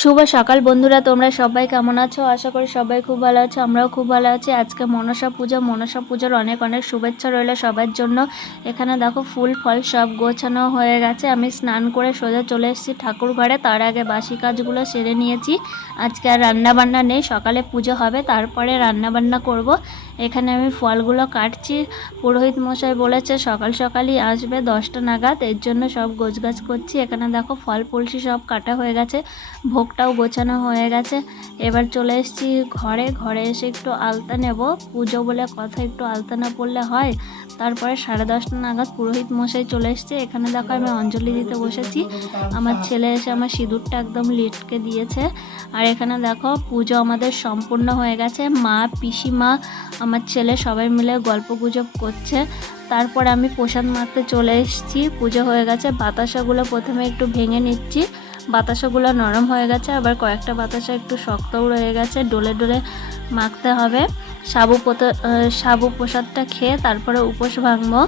শুভ সকাল বন্ধুরা, তোমরা সবাই কেমন আছো? আশা করি সবাই খুব ভালো আছো। আমরাও খুব ভালো আছি। আজকে মনসা পুজোর অনেক অনেক শুভেচ্ছা রইল সবার জন্য। এখানে দেখো ফুল ফল সব গোছানো হয়ে গেছে। আমি স্নান করে সোজা চলে এসেছি ঠাকুর ঘরে। তার আগে বাসি কাজগুলো সেরে নিয়েছি। আজকে আর রান্না বান্না নেই, সকালে পুজো হবে তারপরে রান্না বান্না করব। এখানে আমি ফলগুলো কাটছি। পুরোহিত মশাই বলেছে সকাল সকালই আসবে 10টা নাগাদ, এর জন্য সব গোছগাছ করছি। এখানে দেখো ফল ফুলসি সব কাটা হয়ে গেছে, ভোগটাও গোছানো হয়ে গেছে। এবার চলে এসেছি ঘরে এসে একটু আলতা নেব। পুজো বলে কথা, একটু আলতা না পড়লে হয়। তারপরে 10:30 নাগাদ পুরোহিত মশাই চলে এসছে। এখানে দেখো আমি অঞ্জলি দিতে বসেছি। আমার ছেলে এসে আমার সিঁদুরটা একদম লিটকে দিয়েছে। আর এখানে দেখো পুজো আমাদের সম্পূর্ণ হয়ে গেছে। মা, পিসিমা, আমার ছেলে সবাই মিলে গল্প গুজব করছে। তারপর আমি প্রসাদ মাখতে চলে এসেছি। পুজো হয়ে গেছে। বাতাসাগুলো প্রথমে একটু ভেঙে নিচ্ছি। বাতাসাগুলো নরম হয়ে গেছে, আবার কয়েকটা বাতাসা একটু শক্তও রয়ে গেছে। ডলে ডলে মাখতে হবে। সাবু প্রসাদটা খেয়ে তারপরে উপোস ভাঙবো।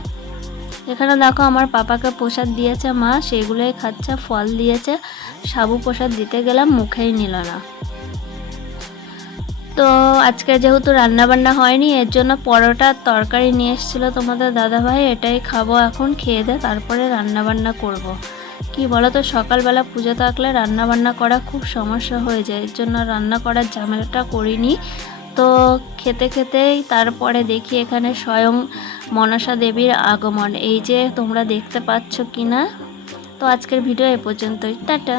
এখানে দেখো আমার পাপাকে প্রসাদ দিয়েছে মা, সেগুলোই খাচ্ছে। ফল দিয়েছে, সাবু প্রসাদ দিতে গেলাম, মুখেই নিল না। তো আজকে যেহেতু রান্না বান্না হয়নি, এর জন্য পরোটা তরকারি নিয়ে এসেছিলো তোমাদের দাদাভাই। এটাই খাবো এখন, খেয়ে দে তারপরে রান্না বান্না করব। কি বলো তো, সকালবেলা পুজো থাকলে রান্না বান্না করা খুব সমস্যা হয়ে যায়, এর জন্য রান্না করার ঝামেলাটা করিনি। তো খেতে খেতেই তারপরে দেখি এখানে স্বয়ং মনসা দেবীর আগমন, এই যে তোমরা দেখতে পাচ্ছ কি না। তো আজকের ভিডিও এ পর্যন্তই, টাটা।